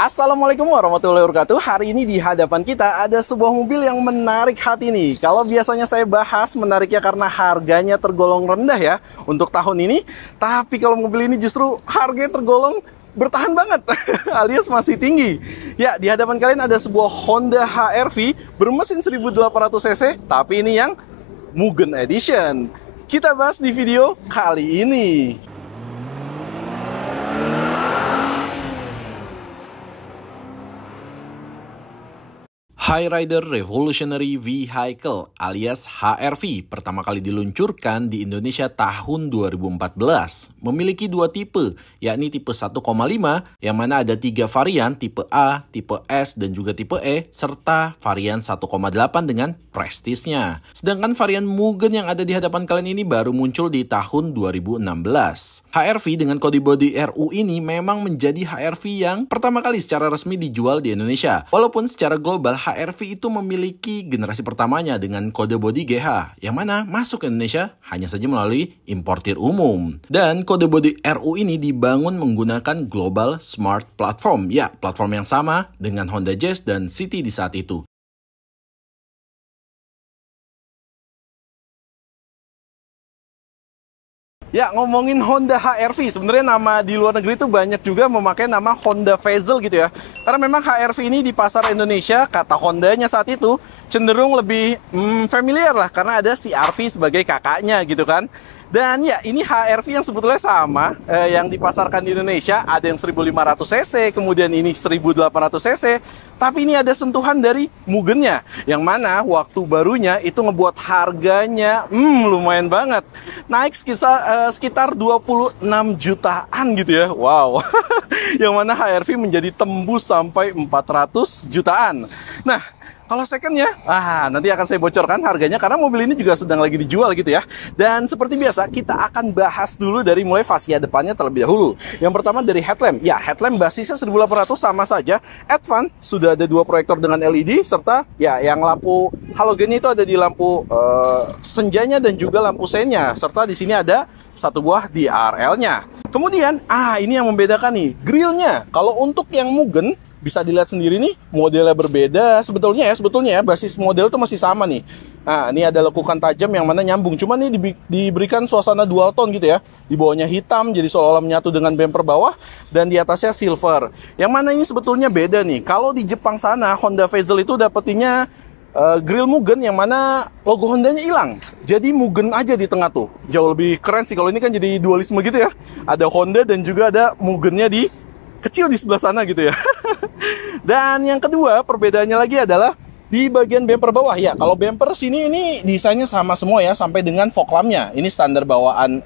Assalamualaikum warahmatullahi wabarakatuh. Hari ini di hadapan kita ada sebuah mobil yang menarik hati nih. Kalau biasanya saya bahas menariknya karena harganya tergolong rendah ya untuk tahun ini. Tapi kalau mobil ini justru harganya tergolong bertahan banget alias masih tinggi. Ya, di hadapan kalian ada sebuah Honda HR-V bermesin 1800 cc, tapi ini yang Mugen Edition. Kita bahas di video kali ini. Highrider Revolutionary Vehicle alias HR-V pertama kali diluncurkan di Indonesia tahun 2014. Memiliki dua tipe, yakni tipe 1,5 yang mana ada 3 varian, tipe A, tipe S, dan juga tipe E, serta varian 1,8 dengan Prestige-nya. Sedangkan varian Mugen yang ada di hadapan kalian ini baru muncul di tahun 2016. HR-V dengan kode bodi RU ini memang menjadi HR-V yang pertama kali secara resmi dijual di Indonesia. Walaupun secara global HR-V itu memiliki generasi pertamanya dengan kode bodi GH, yang mana masuk ke Indonesia hanya saja melalui importir umum. Dan kode bodi RU ini dibangun menggunakan Global Smart Platform, ya platform yang sama dengan Honda Jazz dan City di saat itu. Ya, ngomongin Honda HR-V, sebenarnya nama di luar negeri itu banyak juga memakai nama Honda Vezel gitu ya. Karena memang HR-V ini di pasar Indonesia, kata Hondanya saat itu, cenderung lebih familiar lah, karena ada CR-V sebagai kakaknya gitu kan. Dan ya, ini HR-V yang sebetulnya sama, yang dipasarkan di Indonesia, ada yang 1500 cc, kemudian ini 1800 cc, tapi ini ada sentuhan dari Mugennya, yang mana waktu barunya itu ngebuat harganya lumayan banget. Naik sekitar 26 jutaan gitu ya, wow. Yang mana HR-V menjadi tembus sampai 400 jutaan. Nah, kalau secondnya, nanti akan saya bocorkan harganya karena mobil ini juga sedang lagi dijual gitu ya. Dan seperti biasa, kita akan bahas dulu dari mulai fascia depannya terlebih dahulu. Yang pertama dari headlamp. Ya, headlamp basisnya 1800 sama saja. Advance sudah ada 2 proyektor dengan LED, serta ya yang lampu halogennya itu ada di lampu senjanya dan juga lampu seinnya. Serta di sini ada 1 buah DRL-nya. Kemudian, ini yang membedakan nih, grillnya. Kalau untuk yang Mugen, bisa dilihat sendiri nih, modelnya berbeda. Sebetulnya ya, basis model itu masih sama nih. Nah, ini ada lekukan tajam yang mana nyambung. Cuma ini diberikan suasana dual tone gitu ya. Di bawahnya hitam, jadi seolah-olah menyatu dengan bumper bawah. Dan di atasnya silver. Yang mana ini sebetulnya beda nih. Kalau di Jepang sana, Honda Vezel itu dapetinnya grill Mugen yang mana logo Hondanya hilang. Jadi Mugen aja di tengah tuh. Jauh lebih keren sih. Kalau ini kan jadi dualisme gitu ya. Ada Honda dan juga ada Mugennya di kecil di sebelah sana gitu ya. Dan yang kedua perbedaannya lagi adalah di bagian bumper bawah ya. Kalau bumper sini ini desainnya sama semua ya, sampai dengan fog lampnya. Ini standar bawaan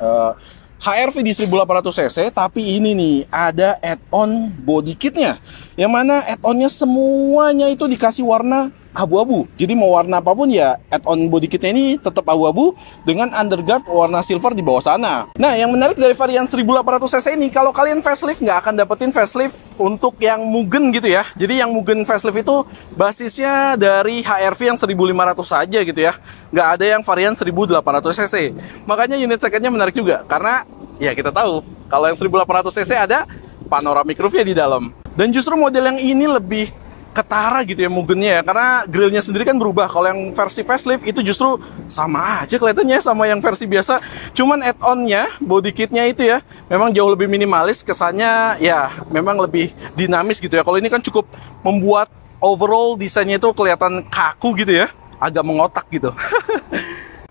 HR-V di 1800 cc, tapi ini nih ada add-on body kitnya. Yang mana add-onnya semuanya itu dikasih warna abu-abu. Jadi mau warna apapun ya add-on body kitnya ini tetap abu-abu dengan underguard warna silver di bawah sana. Nah, yang menarik dari varian 1800 cc ini, kalau kalian facelift nggak akan dapetin facelift untuk yang Mugen gitu ya. Jadi yang Mugen facelift itu basisnya dari HR-V yang 1500 saja gitu ya. Nggak ada yang varian 1800 cc. Makanya unit secondnya menarik juga karena ya kita tahu kalau yang 1800 cc ada panoramic roofnya di dalam. Dan justru model yang ini lebih ketara gitu ya Mugennya ya, karena grillnya sendiri kan berubah. Kalau yang versi facelift itu justru sama aja kelihatannya sama yang versi biasa, cuman add-onnya, body kitnya itu ya memang jauh lebih minimalis, kesannya ya memang lebih dinamis gitu ya. Kalau ini kan cukup membuat overall desainnya itu kelihatan kaku gitu ya, agak mengotak gitu.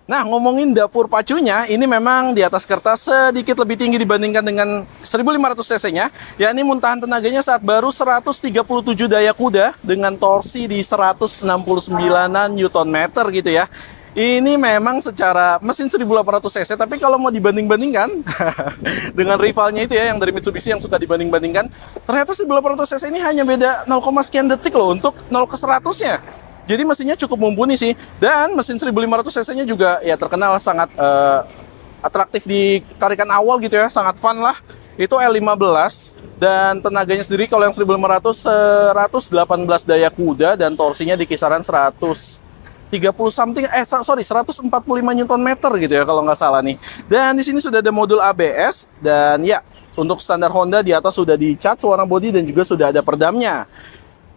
Nah, ngomongin dapur pacunya, ini memang di atas kertas sedikit lebih tinggi dibandingkan dengan 1500 cc-nya. Yakni muntahan tenaganya saat baru 137 daya kuda dengan torsi di 169-an Nm gitu ya. Ini memang secara mesin 1800 cc, tapi kalau mau dibanding-bandingkan dengan rivalnya itu ya, yang dari Mitsubishi yang suka dibanding-bandingkan, ternyata 1800 cc ini hanya beda 0, sekian detik loh untuk 0 ke 100-nya. Jadi mesinnya cukup mumpuni sih. Dan mesin 1500 cc-nya juga ya terkenal sangat atraktif di tarikan awal gitu ya. Sangat fun lah. Itu L15. Dan tenaganya sendiri kalau yang 1500 118 daya kuda. Dan torsinya di kisaran 135 Nm gitu ya kalau nggak salah nih. Dan di sini sudah ada modul ABS. Dan ya, Untuk standar Honda di atas sudah dicat warna bodi dan juga sudah ada peredamnya.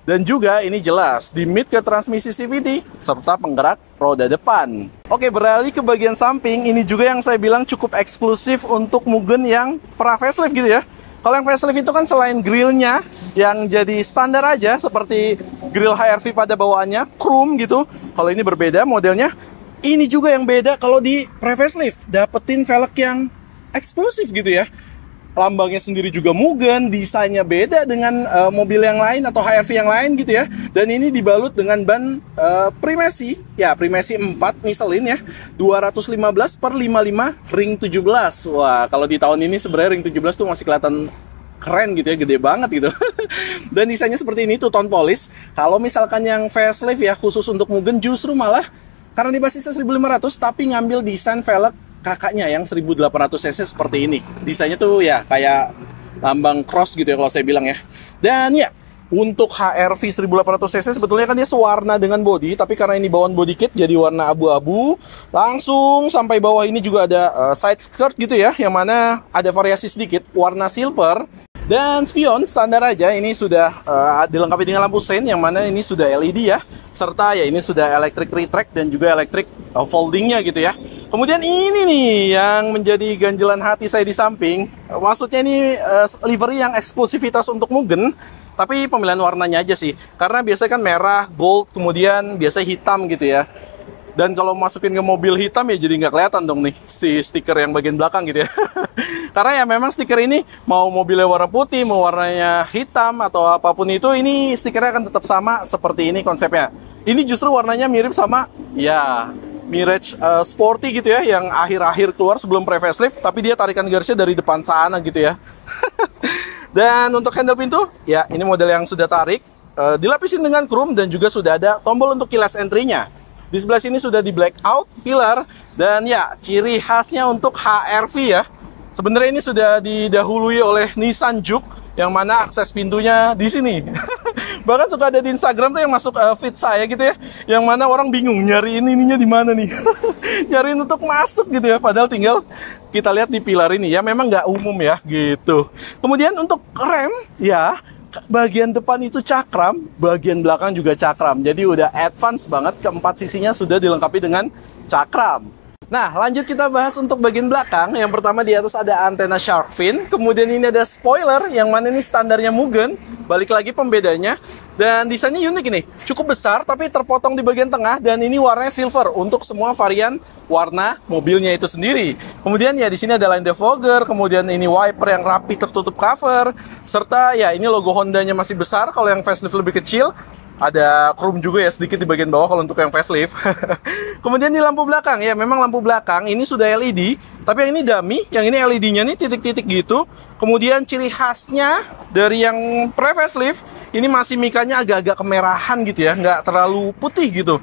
Dan juga ini jelas di mid ke transmisi CVT serta penggerak roda depan. Oke, beralih ke bagian samping, ini juga yang saya bilang cukup eksklusif untuk Mugen yang pra facelift gitu ya. Kalau yang facelift itu kan selain grillnya yang jadi standar aja seperti grill HR-V pada bawaannya, chrome gitu. Kalau ini berbeda modelnya. Ini juga yang beda kalau di pre facelift, dapetin velg yang eksklusif gitu ya. Lambangnya sendiri juga Mugen, desainnya beda dengan mobil yang lain atau HR-V yang lain gitu ya. Dan ini dibalut dengan ban Primesi, ya Primesi 4 Michelin ya, 215/55 ring 17. Wah, kalau di tahun ini sebenarnya ring 17 tuh masih kelihatan keren gitu ya, gede banget gitu. Dan desainnya seperti ini, two tone polish. Kalau misalkan yang facelift ya khusus untuk Mugen justru malah karena di basisnya 1500 tapi ngambil desain velg kakaknya yang 1800 cc seperti ini. Desainnya tuh ya kayak lambang cross gitu ya kalau saya bilang ya. Dan ya, untuk HR-V 1800 cc sebetulnya kan dia sewarna dengan body, tapi karena ini bawaan body kit jadi warna abu-abu. Langsung sampai bawah ini juga ada side skirt gitu ya, yang mana ada variasi sedikit warna silver. Dan spion standar aja ini sudah dilengkapi dengan lampu sein yang mana ini sudah LED ya. Serta ya ini sudah electric retract dan juga electric foldingnya gitu ya. Kemudian ini nih yang menjadi ganjelan hati saya di samping. Maksudnya ini livery yang eksklusivitas untuk Mugen. Tapi pemilihan warnanya aja sih. Karena biasanya kan merah, gold, kemudian biasanya hitam gitu ya. Dan kalau masukin ke mobil hitam ya jadi nggak kelihatan dong nih si stiker yang bagian belakang gitu ya. Karena ya memang stiker ini mau mobilnya warna putih, mau warnanya hitam atau apapun itu, ini stikernya akan tetap sama seperti ini konsepnya. Ini justru warnanya mirip sama ya Mirage Sporty gitu ya, yang akhir-akhir keluar sebelum pre-facelift, tapi dia tarikan garisnya dari depan sana gitu ya. Dan untuk handle pintu, ya ini model yang sudah tarik, dilapisin dengan chrome dan juga sudah ada tombol untuk keyless entry-nya. Di sebelah sini sudah di blackout pilar dan ya ciri khasnya untuk HR-V ya. Sebenarnya ini sudah didahului oleh Nissan Juke yang mana akses pintunya di sini. Bahkan suka ada di Instagram tuh yang masuk feed saya gitu ya, yang mana orang bingung nyariin ininya di mana nih. Nyariin untuk masuk gitu ya, padahal tinggal kita lihat di pilar ini ya, memang nggak umum ya gitu. Kemudian untuk rem ya, bagian depan itu cakram, bagian belakang juga cakram. Jadi udah advance banget, keempat sisinya sudah dilengkapi dengan cakram. Nah, lanjut kita bahas untuk bagian belakang. Yang pertama di atas ada antena shark fin, kemudian ini ada spoiler yang mana ini standarnya Mugen. Balik lagi pembedanya. Dan desainnya unik ini, cukup besar tapi terpotong di bagian tengah dan ini warnanya silver untuk semua varian warna mobilnya itu sendiri. Kemudian ya di sini ada line defogger, kemudian ini wiper yang rapi tertutup cover, serta ya ini logo Hondanya masih besar, kalau yang facelift lebih kecil. Ada chrome juga ya sedikit di bagian bawah kalau untuk yang facelift. Kemudian di lampu belakang ya, memang lampu belakang ini sudah LED, tapi yang ini dummy, yang ini LED-nya nih titik-titik gitu. Kemudian ciri khasnya dari yang pre-facelift ini masih mikanya agak-agak kemerahan gitu ya, nggak terlalu putih gitu.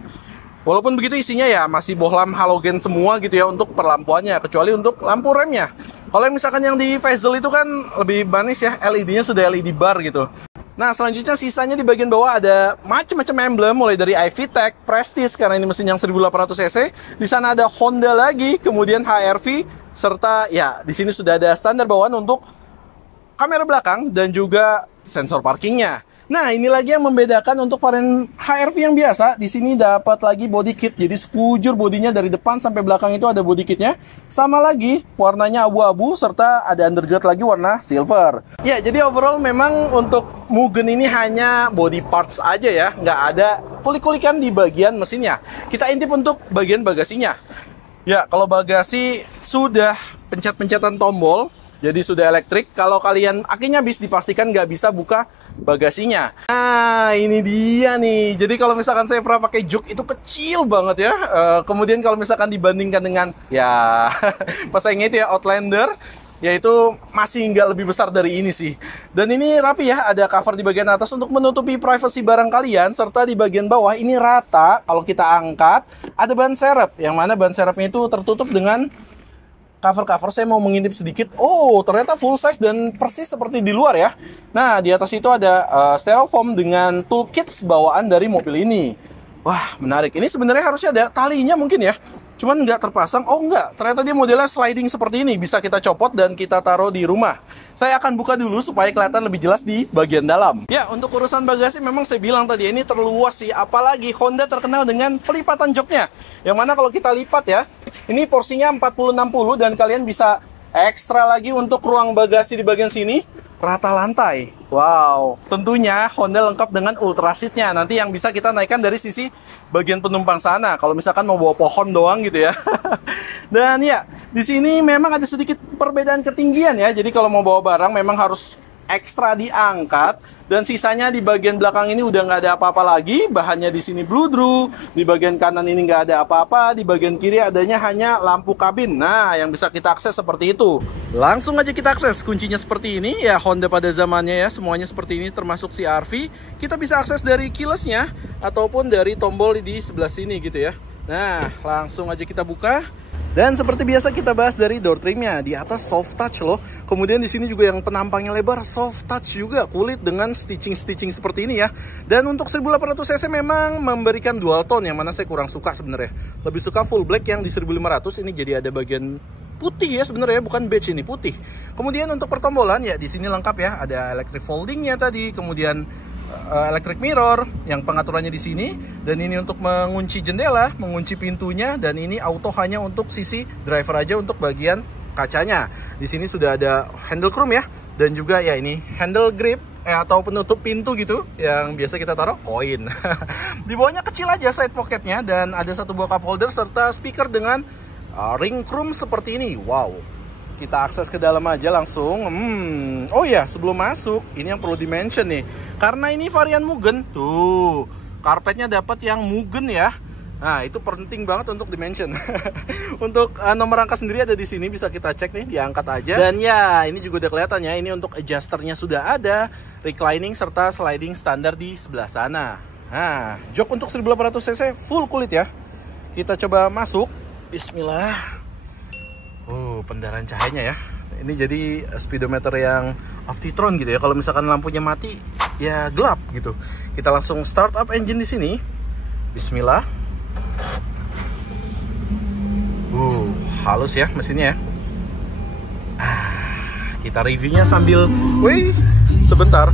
Walaupun begitu isinya ya masih bohlam halogen semua gitu ya untuk perlampuannya, kecuali untuk lampu remnya. Kalau misalkan yang di Fazel itu kan lebih manis ya, LED-nya sudah LED bar gitu. Nah, selanjutnya sisanya di bagian bawah ada macam-macam emblem, mulai dari iVTEC, Prestige karena ini mesin yang 1800 cc. Di sana ada Honda lagi, kemudian HR-V, serta ya di sini sudah ada standar bawaan untuk kamera belakang dan juga sensor parkingnya. Nah, ini lagi yang membedakan untuk varian HR-V yang biasa. Di sini dapat lagi body kit, jadi sekujur bodinya dari depan sampai belakang itu ada body kitnya. Sama lagi, warnanya abu-abu serta ada underguard lagi warna silver. Ya, jadi overall memang untuk Mugen ini hanya body parts aja ya, nggak ada kulik-kulikan di bagian mesinnya. Kita intip untuk bagian bagasinya. Ya, kalau bagasi sudah pencet-pencetan tombol, jadi sudah elektrik. Kalau kalian akinya habis, dipastikan nggak bisa buka bagasinya. Nah, ini dia nih. Jadi kalau misalkan saya pernah pakai Juke itu kecil banget ya. Kemudian kalau misalkan dibandingkan dengan ya pesaingnya itu ya Outlander, yaitu masih nggak lebih besar dari ini sih. Dan ini rapi ya, ada cover di bagian atas untuk menutupi privasi barang kalian, serta di bagian bawah ini rata. Kalau kita angkat, ada ban serep, yang mana ban serepnya itu tertutup dengan cover-cover. Saya mau mengintip sedikit. Oh, ternyata full size dan persis seperti di luar ya. Nah, di atas itu ada styrofoam dengan toolkits bawaan dari mobil ini. Wah, menarik. Ini sebenarnya harusnya ada talinya mungkin ya. cuman nggak terpasang. Oh nggak, ternyata dia modelnya sliding seperti ini, bisa kita copot dan kita taruh di rumah. Saya akan buka dulu supaya kelihatan lebih jelas di bagian dalam. Ya, untuk urusan bagasi memang saya bilang tadi ini terluas sih, apalagi Honda terkenal dengan pelipatan joknya. Yang mana kalau kita lipat ya, ini porsinya 40-60 dan kalian bisa ekstra lagi untuk ruang bagasi di bagian sini, rata lantai. Wow, tentunya Honda lengkap dengan ultra seat-nya. Nanti yang bisa kita naikkan dari sisi bagian penumpang sana. Kalau misalkan mau bawa pohon doang gitu ya. Dan ya, di sini memang ada sedikit perbedaan ketinggian ya. Jadi kalau mau bawa barang memang harus ekstra diangkat, dan sisanya di bagian belakang ini udah nggak ada apa-apa lagi. Bahannya di sini bludru, di bagian kanan ini nggak ada apa-apa, di bagian kiri adanya hanya lampu kabin. Nah, yang bisa kita akses seperti itu. Langsung aja kita akses. Kuncinya seperti ini ya, Honda pada zamannya ya, semuanya seperti ini termasuk CR-V. Kita bisa akses dari keyless-nya ataupun dari tombol di sebelah sini gitu ya. Nah, langsung aja kita buka. Dan seperti biasa kita bahas dari door trimnya. Di atas soft touch loh. Kemudian di sini juga yang penampangnya lebar, soft touch juga, kulit dengan stitching seperti ini ya. Dan untuk 1800 cc memang memberikan dual tone, yang mana saya kurang suka sebenarnya. Lebih suka full black yang di 1500 ini jadi ada bagian putih ya sebenarnya, bukan beige, ini putih. Kemudian untuk pertombolan ya di sini lengkap ya, ada electric foldingnya tadi, kemudian electric mirror yang pengaturannya di sini, dan ini untuk mengunci jendela, mengunci pintunya, dan ini auto hanya untuk sisi driver aja untuk bagian kacanya. Di sini sudah ada handle chrome ya, dan juga ya ini handle grip atau penutup pintu gitu yang biasa kita taruh koin. Di bawahnya kecil aja side pocketnya, dan ada satu buah cup holder serta speaker dengan ring chrome seperti ini. Wow. Kita akses ke dalam aja langsung. Oh ya, sebelum masuk ini yang perlu di-mention nih, karena ini varian Mugen. Tuh, karpetnya dapat yang Mugen ya. Nah, itu penting banget untuk di-mention. Untuk nomor rangka sendiri ada di sini, bisa kita cek nih, diangkat aja. Dan ya, ini juga udah kelihatan ya, ini untuk adjusternya sudah ada, reclining serta sliding standar di sebelah sana. Nah, jok untuk 1800 cc full kulit ya. Kita coba masuk. Bismillah. Pendaran cahayanya ya. Ini jadi speedometer yang Optitron gitu ya. Kalau misalkan lampunya mati ya gelap gitu. Kita langsung start up engine di sini. Bismillah. Halus ya mesinnya ya. Kita reviewnya sambil sebentar.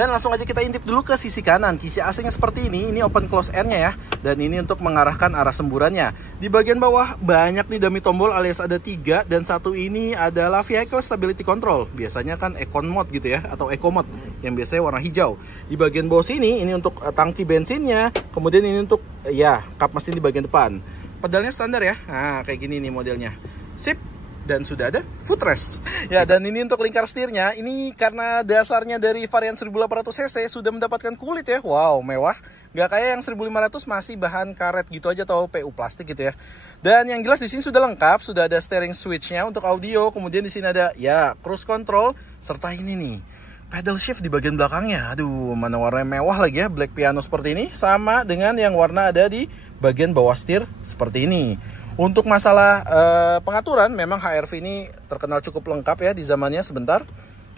Dan langsung aja kita intip dulu ke sisi kanan. Kisi AC-nya seperti ini open close air-nya ya. Dan ini untuk mengarahkan arah semburannya. Di bagian bawah banyak nih dummy tombol, alias ada 3, dan satu ini adalah vehicle stability control. Biasanya kan econ mode gitu ya, atau eco mode yang biasanya warna hijau. Di bagian bawah sini ini untuk tangki bensinnya, kemudian ini untuk ya kap mesin di bagian depan. Pedalnya standar ya. Nah, kayak gini nih modelnya. Sip. Dan sudah ada footrest ya, dan ini untuk lingkar setirnya, ini karena dasarnya dari varian 1800 cc sudah mendapatkan kulit ya. Wow, mewah, nggak kayak yang 1500 masih bahan karet gitu aja atau PU plastik gitu ya. Dan yang jelas di sini sudah lengkap, sudah ada steering switchnya untuk audio, kemudian di sini ada ya cruise control, serta ini nih pedal shift di bagian belakangnya. Aduh, mana warnanya mewah lagi ya, black piano seperti ini, sama dengan yang warna ada di bagian bawah setir seperti ini. Untuk masalah pengaturan, memang HR-V ini terkenal cukup lengkap ya di zamannya sebentar.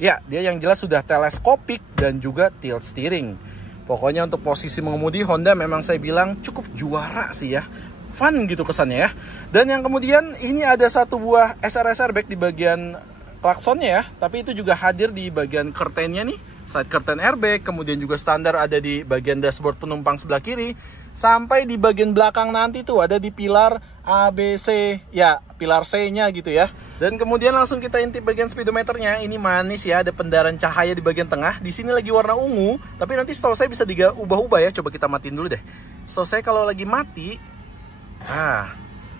Ya, dia yang jelas sudah teleskopik dan juga tilt steering. Pokoknya untuk posisi mengemudi Honda memang saya bilang cukup juara sih ya. Fun gitu kesannya ya. Dan yang kemudian ini ada satu buah SRS airbag di bagian klaksonnya ya. Tapi itu juga hadir di bagian curtainnya nih. Side curtain airbag, kemudian juga standar ada di bagian dashboard penumpang sebelah kiri. Sampai di bagian belakang nanti tuh ada di pilar ABC, ya pilar C-nya gitu ya. Dan kemudian langsung kita intip bagian speedometernya. Ini manis ya, ada pendaran cahaya di bagian tengah. Di sini lagi warna ungu, tapi nanti setahu saya bisa diubah-ubah ya. Coba kita matiin dulu deh. Setahu saya kalau lagi mati,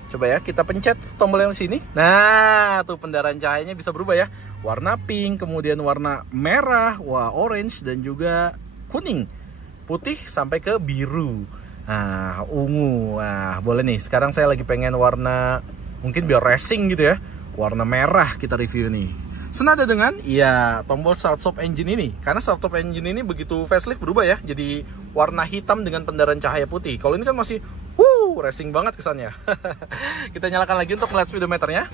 coba ya kita pencet tombol yang sini. Nah, tuh pendaran cahayanya bisa berubah ya. Warna pink, kemudian warna merah, orange, dan juga kuning, putih sampai ke biru. Nah, ungu. Nah, boleh nih. Sekarang saya lagi pengen warna mungkin biar racing gitu ya. Warna merah kita review nih. Senada dengan ya tombol start stop engine ini. Karena start stop engine ini begitu facelift berubah ya. Jadi warna hitam dengan pendaran cahaya putih. Kalau ini kan masih racing banget kesannya. Kita nyalakan lagi untuk melihat speedometernya.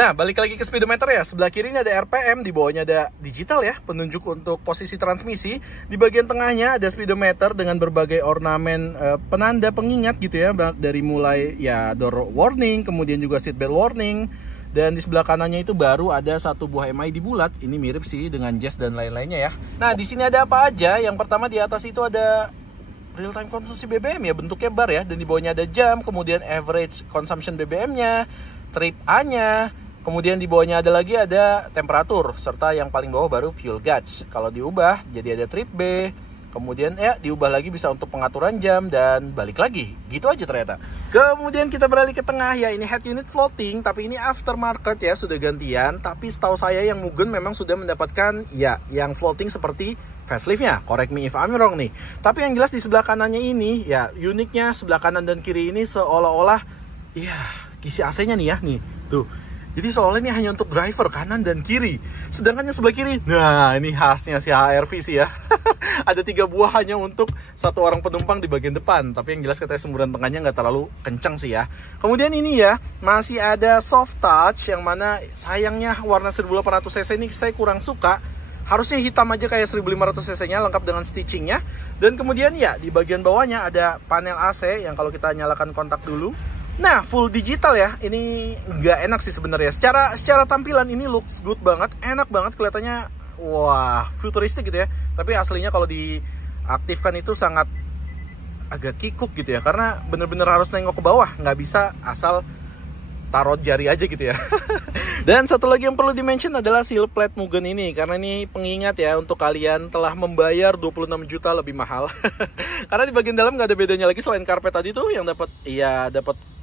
Nah, balik lagi ke speedometer ya. Sebelah kiri ini ada RPM, di bawahnya ada digital ya, penunjuk untuk posisi transmisi. Di bagian tengahnya ada speedometer dengan berbagai ornamen penanda pengingat gitu ya. Dari mulai ya door warning, kemudian juga seatbelt warning. Dan di sebelah kanannya itu baru ada satu buah MID bulat. Ini mirip sih dengan Jazz dan lain-lainnya ya. Nah, di sini ada apa aja? Yang pertama di atas itu ada real time konsumsi BBM ya, bentuknya bar ya. Dan di bawahnya ada jam, kemudian average consumption BBM-nya, trip A-nya. Kemudian di bawahnya ada temperatur, serta yang paling bawah baru fuel gauge. Kalau diubah jadi ada trip B, kemudian ya diubah lagi bisa untuk pengaturan jam dan balik lagi. Gitu aja ternyata. Kemudian kita beralih ke tengah ya, ini head unit floating, tapi ini aftermarket ya, sudah gantian. Tapi setahu saya yang Mugen memang sudah mendapatkan ya yang floating seperti facelift-nya. Correct me if I'm wrong nih. Tapi yang jelas di sebelah kanannya ini ya uniknya sebelah kanan dan kiri ini seolah-olah ya kisi AC-nya nih ya nih. Tuh. Jadi seolah ini hanya untuk driver kanan dan kiri. Sedangkan yang sebelah kiri, nah ini khasnya si HR-V sih ya. Ada 3 buah hanya untuk satu orang penumpang di bagian depan. Tapi yang jelas katanya semburan tengahnya nggak terlalu kencang sih ya. Kemudian ini ya, masih ada soft touch yang mana sayangnya warna 1800cc ini saya kurang suka. Harusnya hitam aja kayak 1500cc-nya lengkap dengan stitchingnya. Dan kemudian ya di bagian bawahnya ada panel AC yang kalau kita nyalakan kontak dulu. Nah, full digital ya. Ini nggak enak sih sebenarnya. Secara tampilan ini looks good banget, enak banget kelihatannya. Wah, futuristik gitu ya. Tapi aslinya kalau diaktifkan itu sangat agak kikuk gitu ya. Karena bener-bener harus nengok ke bawah, nggak bisa asal taruh jari aja gitu ya. Dan satu lagi yang perlu dimention adalah seal plate Mugen ini, karena ini pengingat ya untuk kalian telah membayar 26 juta lebih mahal. Karena di bagian dalam nggak ada bedanya lagi selain karpet tadi tuh yang dapat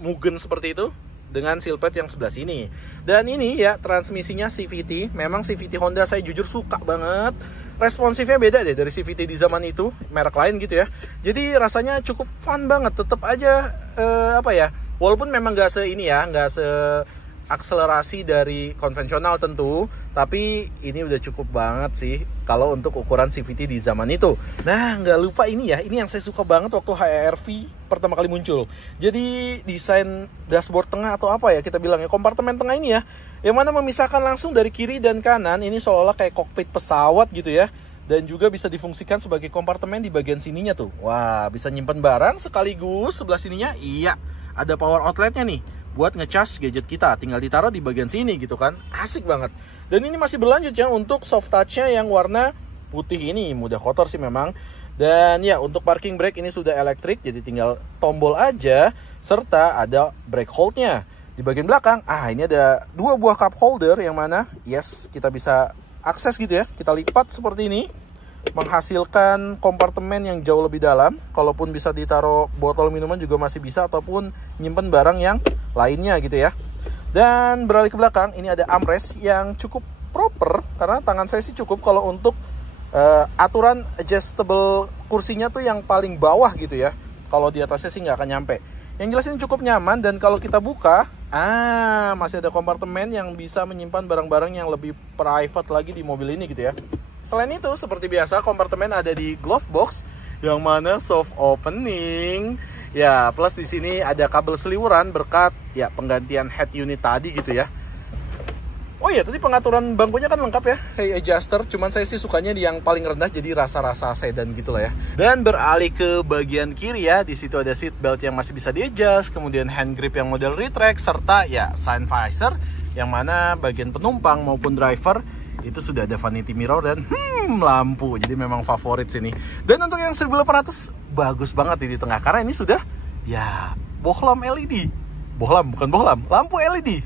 Mugen seperti itu dengan seal plate yang sebelah sini. Dan ini ya transmisinya CVT. Memang CVT Honda saya jujur suka banget. Responsifnya beda deh dari CVT di zaman itu, merek lain gitu ya. Jadi rasanya cukup fun banget. Tetap aja walaupun memang nggak se akselerasi dari konvensional tentu, tapi ini udah cukup banget sih kalau untuk ukuran CVT di zaman itu. Nah, nggak lupa ini ya, ini yang saya suka banget waktu HR-V pertama kali muncul. Jadi desain dashboard tengah atau apa ya kita bilangnya, kompartemen tengah ini ya, yang mana memisahkan langsung dari kiri dan kanan. Ini seolah-olah kayak kokpit pesawat gitu ya. Dan juga bisa difungsikan sebagai kompartemen di bagian sininya tuh. Wah, bisa nyimpan barang sekaligus sebelah sininya. Iya, ada power outletnya nih buat ngecas gadget kita, tinggal ditaruh di bagian sini gitu kan. Asik banget. Dan ini masih berlanjut ya untuk soft touch-nya yang warna putih ini, mudah kotor sih memang. Dan ya untuk parking brake ini sudah elektrik, jadi tinggal tombol aja, serta ada brake hold-nya. Di bagian belakang, ini ada 2 buah cup holder yang mana yes kita bisa akses gitu ya. Kita lipat seperti ini, menghasilkan kompartemen yang jauh lebih dalam. Kalaupun bisa ditaruh botol minuman juga masih bisa, ataupun nyimpen barang yang lainnya gitu ya. Dan beralih ke belakang, ini ada armrest yang cukup proper karena tangan saya sih cukup. Kalau untuk aturan adjustable kursinya tuh yang paling bawah gitu ya. Kalau di atasnya sih nggak akan nyampe. Yang jelas ini cukup nyaman, dan kalau kita buka, masih ada kompartemen yang bisa menyimpan barang-barang yang lebih private lagi di mobil ini gitu ya. Selain itu, seperti biasa, kompartemen ada di glove box yang mana soft opening. Ya, plus di sini ada kabel seliwuran berkat ya penggantian head unit tadi gitu ya. Oh iya, tadi pengaturan bangkunya kan lengkap ya, hey adjuster. Cuman saya sih sukanya di yang paling rendah, jadi rasa-rasa sedan gitulah ya. Dan beralih ke bagian kiri ya, di situ ada seat belt yang masih bisa di-adjust, kemudian hand grip yang model retract, serta ya sun visor yang mana bagian penumpang maupun driver itu sudah ada vanity mirror dan lampu. Jadi memang favorit sini. Dan untuk yang 1800 bagus banget di tengah karena ini sudah ya bohlam LED. Bohlam, bukan bohlam, lampu LED.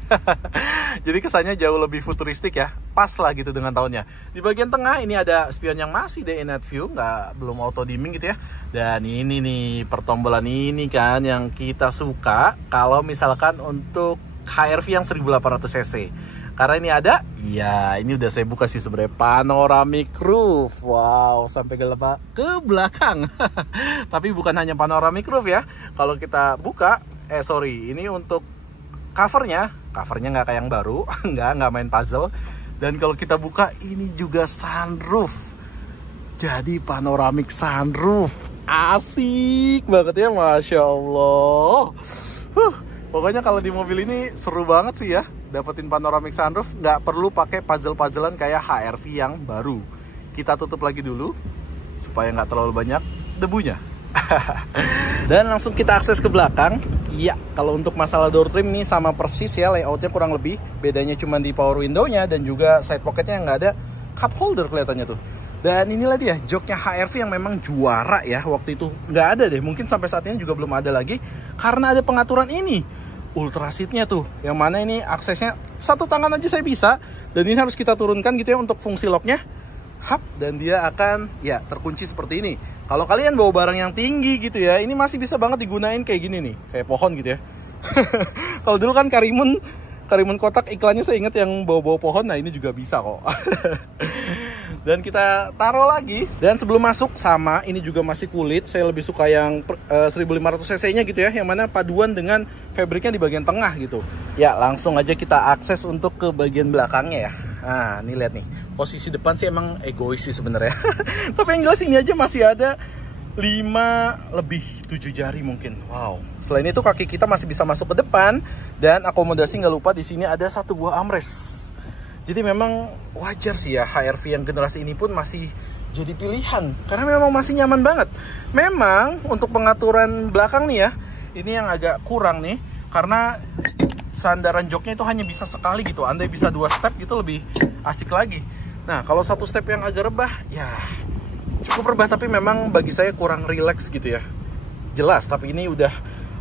Jadi kesannya jauh lebih futuristik ya. Pas lah gitu dengan tahunnya. Di bagian tengah ini ada spion yang masih day night view, belum auto dimming gitu ya. Dan ini nih pertombolan ini kan yang kita suka kalau misalkan untuk HR-V yang 1800cc. Karena ini ada, ya ini udah saya buka sih sebenarnya, panoramic roof. Wow, sampai ke belakang. Tapi bukan hanya panoramic roof ya. Kalau kita buka, ini untuk covernya nggak kayak yang baru, nggak main puzzle. Dan kalau kita buka, ini juga sunroof. Jadi panoramic sunroof, asik banget ya, masya Allah. Pokoknya kalau di mobil ini seru banget sih ya. dapetin panoramic sunroof nggak perlu pakai puzzle-puzzlean kayak HR-V yang baru. Kita tutup lagi dulu supaya nggak terlalu banyak debunya. Dan langsung kita akses ke belakang. Ya, kalau untuk masalah door trim nih sama persis ya layoutnya kurang lebih. Bedanya cuma di power window-nya dan juga side pocketnya yang nggak ada cup holder kelihatannya tuh. Dan inilah dia joknya HR-V yang memang juara ya. Waktu itu nggak ada deh, mungkin sampai saat ini juga belum ada lagi. Karena ada pengaturan ini, ultra seatnya tuh. Yang mana ini aksesnya satu tangan aja saya bisa. Dan ini harus kita turunkan gitu ya untuk fungsi locknya. Hap, dan dia akan ya terkunci seperti ini. Kalau kalian bawa barang yang tinggi gitu ya, ini masih bisa banget digunain kayak gini nih. Kayak pohon gitu ya. Kalau dulu kan Karimun kotak iklannya saya ingat yang bawa-bawa pohon. Nah ini juga bisa kok. Dan kita taruh lagi. Dan sebelum masuk sama, ini juga masih kulit. Saya lebih suka yang 1500 cc nya gitu ya, yang mana paduan dengan fabriknya di bagian tengah gitu. Ya langsung aja kita akses untuk ke bagian belakangnya ya. Nah ini lihat nih, posisi depan sih emang egois sih sebenarnya. Tapi yang jelas ini aja masih ada 5 lebih 7 jari mungkin. Wow. Selain itu kaki kita masih bisa masuk ke depan. Dan akomodasi nggak lupa di sini ada 1 buah armrest. Jadi memang wajar sih ya, HR-V yang generasi ini pun masih jadi pilihan. Karena memang masih nyaman banget. Memang untuk pengaturan belakang nih ya, ini yang agak kurang nih. Karena sandaran joknya itu hanya bisa sekali gitu. Andai bisa 2 step gitu lebih asik lagi. Nah kalau 1 step yang agak rebah, ya cukup rebah. Tapi memang bagi saya kurang relax gitu ya. Jelas, tapi ini udah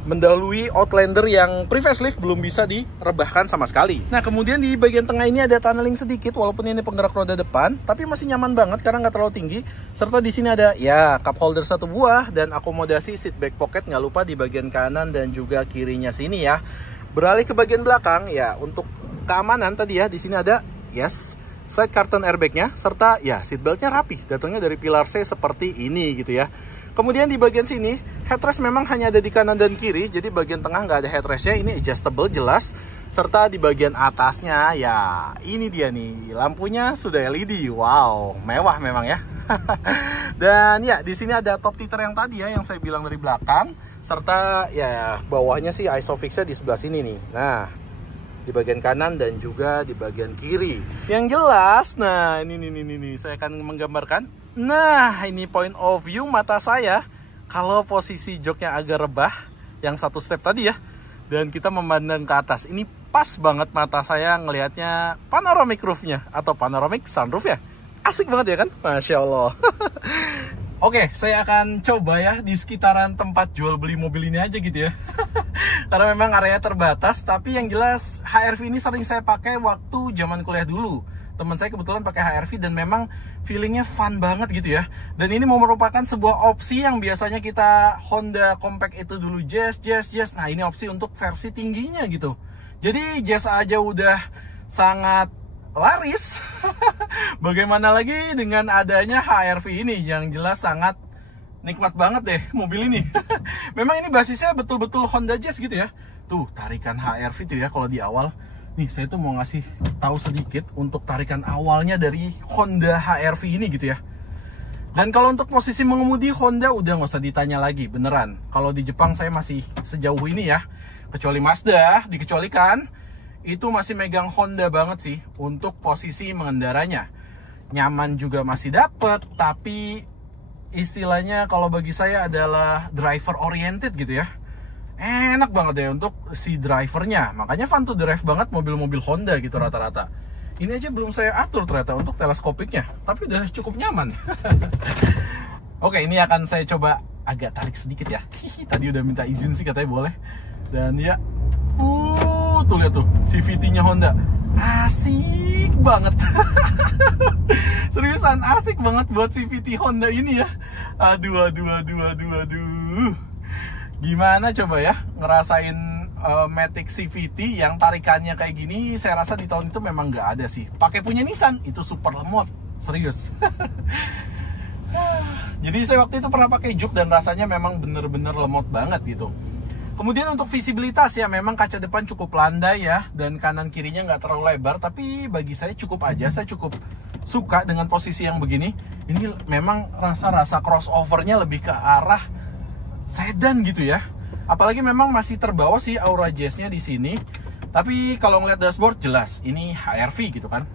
mendahului Outlander yang pre-facelift belum bisa direbahkan sama sekali. Nah kemudian di bagian tengah ini ada tunneling sedikit, walaupun ini penggerak roda depan, tapi masih nyaman banget karena nggak terlalu tinggi. Serta di sini ada ya cup holder 1 buah dan akomodasi seat back pocket nggak lupa di bagian kanan dan juga kirinya sini ya. Beralih ke bagian belakang ya, untuk keamanan tadi ya di sini ada side curtain airbagnya serta ya seatbeltnya rapi, datangnya dari pilar C seperti ini gitu ya. Kemudian di bagian sini headrest memang hanya ada di kanan dan kiri, jadi bagian tengah nggak ada headrestnya. Ini adjustable jelas, serta di bagian atasnya ya ini dia nih, lampunya sudah LED. Wow, mewah memang ya. Dan ya di sini ada top titer yang tadi ya, yang saya bilang dari belakang, serta ya bawahnya sih isofixnya di sebelah sini nih. Nah di bagian kanan dan juga di bagian kiri. Yang jelas, nah ini saya akan menggambarkan. Nah ini point of view mata saya kalau posisi joknya agak rebah, yang 1 step tadi ya, dan kita memandang ke atas. Ini pas banget mata saya ngelihatnya panoramic roofnya atau panoramic sunroof ya. Asik banget ya kan? Masya Allah. Oke, saya akan coba ya di sekitaran tempat jual beli mobil ini aja gitu ya. Karena memang area terbatas, tapi yang jelas HR-V ini sering saya pakai waktu zaman kuliah dulu. Teman saya kebetulan pakai HR-V dan memang feelingnya fun banget gitu ya. Dan ini merupakan sebuah opsi yang biasanya kita Honda Compact itu dulu Jazz. Nah ini opsi untuk versi tingginya gitu. Jadi Jazz aja udah sangat laris. Bagaimana lagi dengan adanya HR-V ini yang jelas sangat nikmat banget deh mobil ini. Memang ini basisnya betul-betul Honda Jazz gitu ya. Tuh tarikan HR-V tuh ya kalau di awal. Nih saya tuh mau ngasih tahu sedikit untuk tarikan awalnya dari Honda HR-V ini gitu ya. Dan kalau untuk posisi mengemudi Honda udah nggak usah ditanya lagi, beneran. Kalau di Jepang saya masih sejauh ini ya, kecuali Mazda dikecualikan, itu masih megang Honda banget sih untuk posisi mengendaranya. Nyaman juga masih dapet, tapi istilahnya kalau bagi saya adalah driver oriented gitu ya. Enak banget deh untuk si drivernya. Makanya fun to drive banget mobil-mobil Honda gitu rata-rata. Ini aja belum saya atur ternyata untuk teleskopiknya, tapi udah cukup nyaman. Oke, ini akan saya coba agak tarik sedikit ya. Tadi udah minta izin sih katanya boleh. Dan ya, tuh lihat tuh CVT-nya Honda. Asik banget. Seriusan asik banget buat CVT Honda ini ya. Aduh. Gimana coba ya ngerasain Matic CVT yang tarikannya kayak gini. Saya rasa di tahun itu memang nggak ada sih. Pakai punya Nissan itu super lemot, serius. Jadi saya waktu itu pernah pakai Juke dan rasanya memang bener-bener lemot banget gitu. Kemudian untuk visibilitas ya, memang kaca depan cukup landai ya, dan kanan kirinya nggak terlalu lebar, tapi bagi saya cukup aja. Saya cukup suka dengan posisi yang begini. Ini memang rasa-rasa crossovernya lebih ke arah sedan gitu ya. Apalagi memang masih terbawa sih aura Jazz-nya di sini. Tapi kalau ngeliat dashboard jelas ini HR-V gitu kan.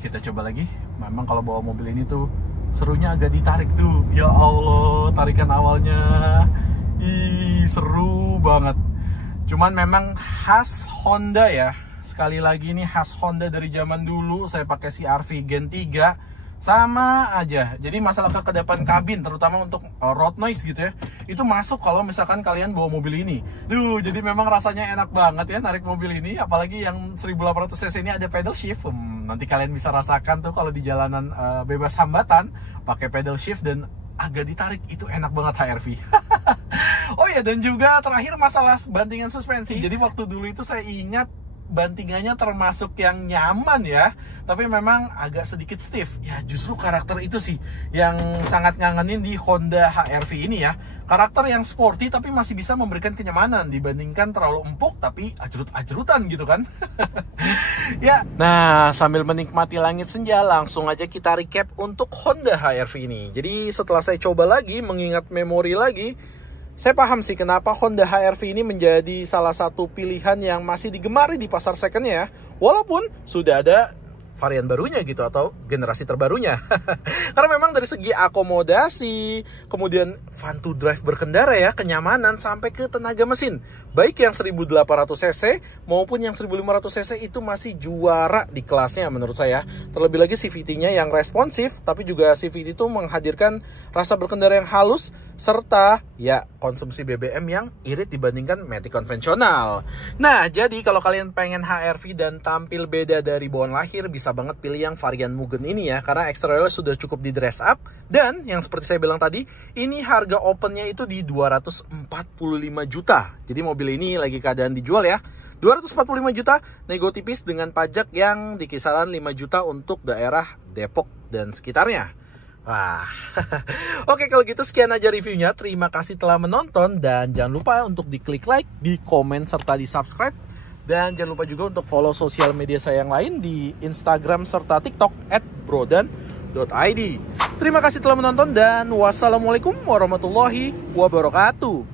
Kita coba lagi. Memang kalau bawa mobil ini tuh serunya agak ditarik tuh. Ya Allah, tarikan awalnya seru banget. Cuman memang khas Honda ya. Sekali lagi ini khas Honda dari zaman dulu. Saya pakai CR-V Gen 3 sama aja. Jadi masalah kekedapan kabin, terutama untuk road noise gitu ya, itu masuk kalau misalkan kalian bawa mobil ini. Duh, jadi memang rasanya enak banget ya narik mobil ini. Apalagi yang 1800 cc ini ada pedal shift. Nanti kalian bisa rasakan tuh kalau di jalanan bebas hambatan pakai pedal shift dan agak ditarik, itu enak banget HR-V. Oh ya, dan juga terakhir masalah bantingan suspensi. Jadi waktu dulu itu saya ingat bantingannya termasuk yang nyaman ya, tapi memang agak sedikit stiff. Ya justru karakter itu sih yang sangat ngangenin di Honda HR-V ini ya. Karakter yang sporty tapi masih bisa memberikan kenyamanan dibandingkan terlalu empuk tapi ajrut-ajrutan gitu kan. Ya, nah sambil menikmati langit senja langsung aja kita recap untuk Honda HR-V ini. Jadi setelah saya coba lagi, mengingat memori lagi, saya paham sih kenapa Honda HR-V ini menjadi salah satu pilihan yang masih digemari di pasar secondnya ya. Walaupun sudah ada varian barunya gitu atau generasi terbarunya. Karena memang dari segi akomodasi, kemudian fun to drive berkendara ya, kenyamanan sampai ke tenaga mesin. Baik yang 1800 cc maupun yang 1500 cc itu masih juara di kelasnya menurut saya. Terlebih lagi CVT-nya yang responsif, tapi juga CVT itu menghadirkan rasa berkendara yang halus serta ya konsumsi BBM yang irit dibandingkan Matic konvensional. Nah, jadi kalau kalian pengen HR-V dan tampil beda dari bawaan lahir, bisa banget pilih yang varian Mugen ini ya, karena eksteriornya sudah cukup di dress up. Dan yang seperti saya bilang tadi, ini harga opennya itu di 245 juta. Jadi mobil ini lagi keadaan dijual ya, 245 juta, nego tipis dengan pajak yang di kisaran 5 juta untuk daerah Depok dan sekitarnya. Wah, oke kalau gitu sekian aja reviewnya. Terima kasih telah menonton dan jangan lupa untuk diklik like, di komen serta di subscribe. Dan jangan lupa juga untuk follow sosial media saya yang lain di Instagram serta TikTok @brodan.id. Terima kasih telah menonton dan wassalamualaikum warahmatullahi wabarakatuh.